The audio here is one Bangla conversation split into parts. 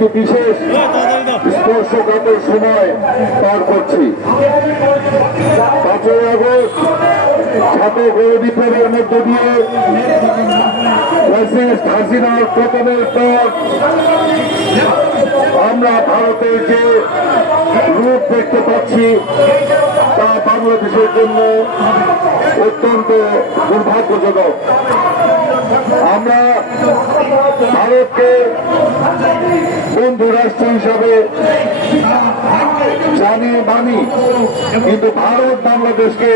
একটি বিশেষ স্পর্শকাতর সময় পার করছি। পাঁচই আগস্ট, ছাত্র গৌর মধ্য দিয়ে ফ্যাসিস্ট হাসিনার পতনের পর আমরা ভারতের যে রূপ দেখতে পাচ্ছি, তা বাংলাদেশের জন্য অত্যন্ত দুর্ভাগ্যজনক। আমরা ভারতকে বন্ধু রাষ্ট্র হিসাবে জানি মানি কিন্তু ভারত বাংলাদেশকে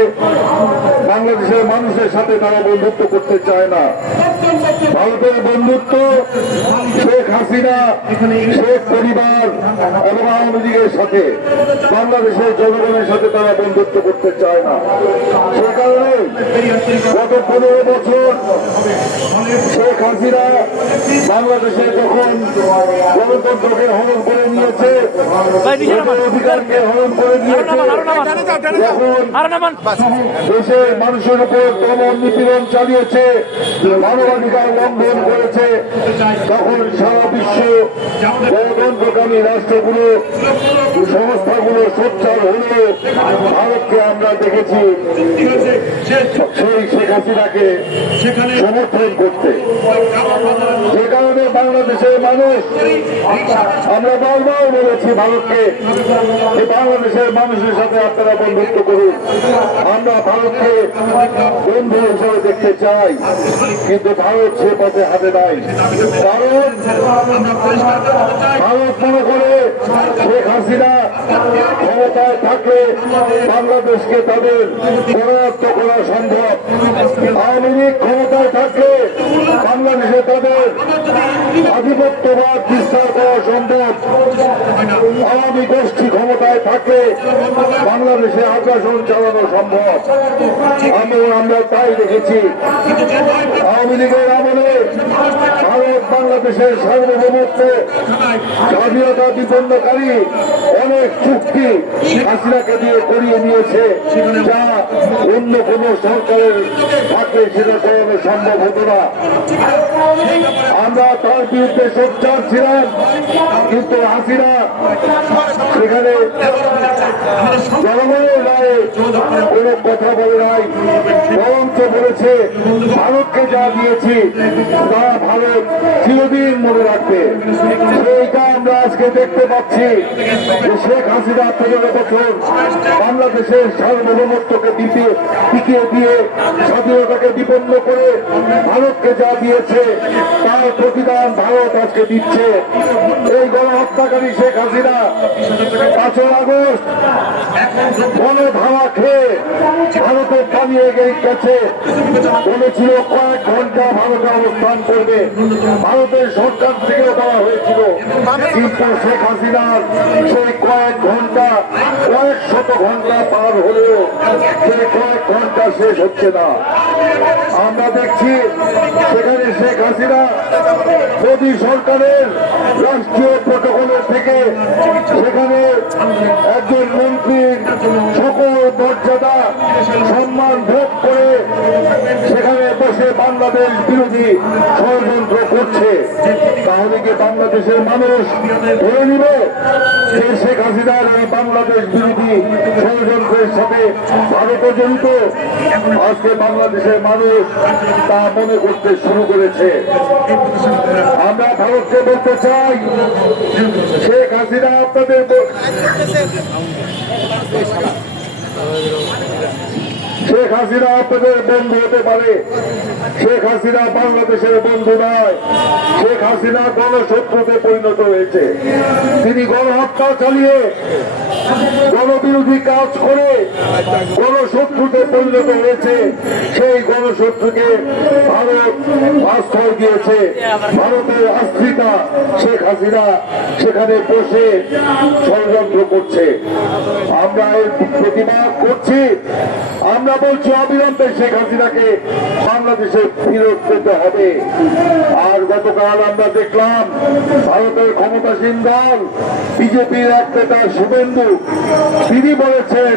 বাংলাদেশের মানুষের সাথে তারা বন্ধুত্ব করতে চায় না। ভারতের বন্ধুত্ব শেখ হাসিনা শেখ পরিবার এবং আওয়ামী লীগের সাথে বাংলাদেশের জনগণের সাথে তারা বন্ধুত্ব করতে চায় না। সে কারণে গত পনেরো বছর শেখ হাসিনা বাংলাদেশে যখন গণতন্ত্রকে হরণ করে নিয়েছে অধিকারকে হরণ করে নিয়েছে যখন আরও নামান। দেশের মানুষের উপর দমন নিপীড়ন চালিয়েছে মানবাধিকার লঙ্ঘন করেছে তখন সারা বিশ্ব গণতন্ত্রকামী রাষ্ট্রগুলো সংস্থাগুলো সোচ্চার হলেও ভারতকে আমরা দেখেছি। হাসিনাকে সমর্থন করতে। যে কারণে বাংলাদেশের মানুষ, আমরা বারবার বলেছি ভারতকে বাংলাদেশের মানুষের সাথে আপনারা বন্ধুত্ব করুন। আমরা ভারতকে বন্ধু হিসেবে দেখতে চাই, কিন্তু ভারত সে পথে হাতে নাই। কারণ ভারত মনে করে শেখ হাসিনা ক্ষমতায় থাকলে বাংলাদেশকে তাদের পরায়ত্ত করা সম্ভব। আওয়ামী লীগ ক্ষমতায় থাকলে বাংলাদেশে তাদের আধিপত্যবাদ বিস্তার করা সম্ভব। আওয়ামী গোষ্ঠী ক্ষমতায় থাকলে বাংলাদেশে আগ্রাসন চালানো সম্ভব। আমি আমরা তাই দেখেছি। আওয়ামী লীগের আমলে ভারত বাংলাদেশের সার্বভৌমত্ব স্বাধীনতা বিপন্নকারী চুক্তি হাসিনাকে দিয়ে করিয়ে নিয়েছে, যা অন্য সরকারের সেটা করানো সম্ভব হতো না। আমরা তার বিরুদ্ধে সোচ্চার ছিলাম, কিন্তু হাসিনা সেখানে জনগণের রায়ে কোন কথা বলে নাই, বরঞ্চ বলেছে, ভারতকে যা দিয়েছি, তা ভারত চিরদিন মনে রাখবে। সেইটা আমরা আজকে দেখতে পাচ্ছি যে শেখ হাসিনা পনেরো বছর বাংলাদেশের সার্বভৌমত্বকে দিতে টিকিয়ে দিয়ে, স্বাধীনতাকে বিপন্ন করে ভারতকে যা দিয়েছে, তার প্রতিদান ভারত আজকে দিচ্ছে। এই গণহত্যাকারী শেখ হাসিনা পাঁচই আগস্ট গণ ধাওয়া খেয়ে ভারতে পালিয়ে গেছে। বলেছিল কয়েক ঘণ্টা ভারতে অবস্থান করবে। ভারতের সরকার থেকেও দেওয়া হয়েছিল। কিন্তু শেখ হাসিনার সেই কয়েক ঘণ্টা, কয়েক শত ঘণ্টা পার হলেও সেই কয়েক ঘণ্টা শেষ হচ্ছে না। আমরা দেখছি সেখানে শেখ হাসিনা মোদী সরকারের রাষ্ট্রীয় প্রটোকলের থেকে সেখানে একজন মন্ত্রীর সকল মর্যাদা, সম্মান ভোগ করে সেখানে বসে বাংলাদেশ বিরোধী ষড়যন্ত্র করছে। তাহলে কি বাংলাদেশের মানুষ ধরে নিবে যে শেখ হাসিনার এই বাংলাদেশ বিরোধী ষড়যন্ত্রের সাথে ভারতও জড়িত? আজকে বাংলাদেশের মানুষ তা মনে করতে শুরু করেছে। আমরা ভারতকে বলতে চাই, শেখ হাসিনা আপনাদের শেখ হাসিনা আপনাদের বন্ধু হতে পারে। শেখ হাসিনা বাংলাদেশের বন্ধু নয়। শেখ হাসিনা গণশত্রুতে পরিণত হয়েছে। তিনি গণহত্যা চালিয়ে গণবিরোধী কাজ করে গণশত্রুতে পরিণত হয়েছে, সেই গণশত্রুকে ভারত আশ্রয় দিয়েছে। ভারতের আশ্রিতা শেখ হাসিনা সেখানে বসে ষড়যন্ত্র করছে। আমরা এর প্রতিবাদ করছি। আমরা বলছি অবিলম্বে শেখ হাসিনাকে বাংলাদেশে ফিরত পেতে হবে। আর গতকাল আমরা দেখলাম ভারতের ক্ষমতাসীন দল, বিজেপির এক নেতা শুভেন্দু, তিনি বলেছেন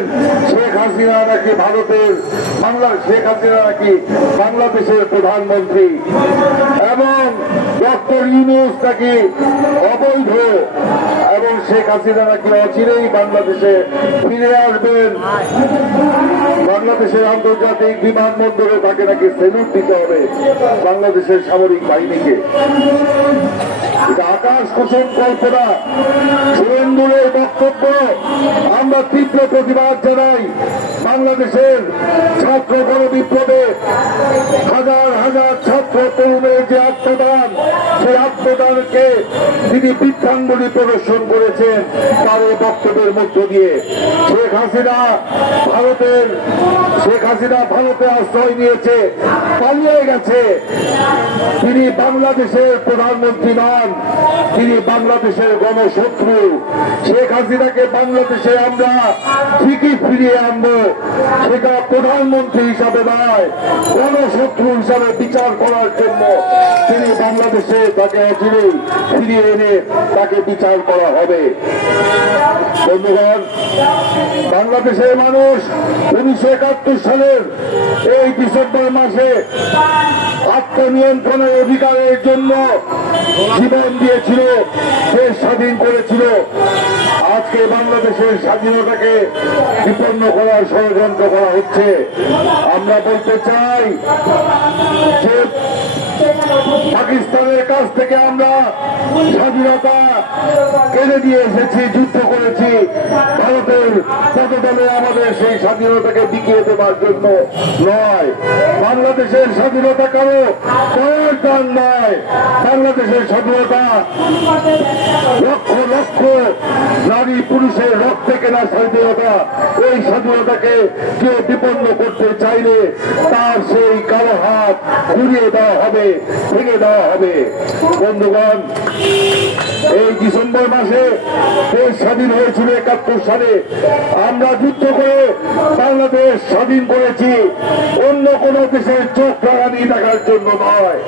শেখ হাসিনা নাকি ভারতের বাংলা, শেখ হাসিনা নাকি বাংলাদেশের প্রধানমন্ত্রী? এবং ডক্টর ইউনুস নাকি অবৈধ, এবং শেখ হাসিনা নাকি অচিরেই বাংলাদেশে ফিরে আসবেন? বাংলাদেশের আন্তর্জাতিক বিমানবন্দরে তাকে নাকি সেলুট দিতে হবে বাংলাদেশের সামরিক বাহিনীকে। আমরা তীব্র প্রতিবাদ জানাই বাংলাদেশের ছাত্র গণ বিপ্লবে হাজার হাজার ছাত্র তরুণের যে আত্মদান সেই আত্মদানকে তিনি বৃদ্ধাঙ্গুলি প্রদর্শন করেছেন তার এই বক্তব্যের মধ্য দিয়ে। শেখ হাসিনা ভারতের শেখ হাসিনা ভারতে আশ্রয় নিয়েছে, পালিয়ে গেছে। তিনি বাংলাদেশের প্রধানমন্ত্রী নন, তিনি বাংলাদেশের গণশত্রু। শেখ হাসিনাকে বাংলাদেশে আমরা ঠিকই ফিরিয়ে আনব, সেটা প্রধানমন্ত্রী হিসাবে নয়, গণশত্রু হিসাবে বিচার করার জন্য তিনি বাংলাদেশে তাকে অচিরেই ফিরিয়ে এনে তাকে বিচার করা হবে। বাংলাদেশের মানুষ উনিশশো একাত্তর সালের এই ডিসেম্বর মাসে আত্মনিয়ন্ত্রণের অধিকারের জন্য জীবন দিয়েছিল, দেশ স্বাধীন করেছিল। আজকে বাংলাদেশের স্বাধীনতাকে বিপন্ন করার ষড়যন্ত্র করা হচ্ছে। আমরা বলতে চাই পাকিস্তানের কাছ থেকে আমরা স্বাধীনতা কেড়ে দিয়ে এসেছি, যুদ্ধ করেছি। ভারতের পদতলে আমাদের সেই স্বাধীনতাকে বিকিয়ে দেবার জন্য নয়। বাংলাদেশের স্বাধীনতা কারও নয়। বাংলাদেশের স্বাধীনতা লক্ষ লক্ষ নারী পুরুষের রক্তে কেনা স্বাধীনতা এই স্বাধীনতাকে কেউ বিপন্ন করতে চাইলে তার সেই কালো হাত ঘুরিয়ে দেওয়া হবে, ভেঙে দেওয়া হবে। বন্ধুগণ, এই ডিসেম্বর মাসে দেশ স্বাধীন হয়েছিল একাত্তর সালে। আমরা যুদ্ধ করে বাংলাদেশ স্বাধীন করেছি। অন্য কোনো দেশের চোখ রাগানি দেখার জন্য নয়।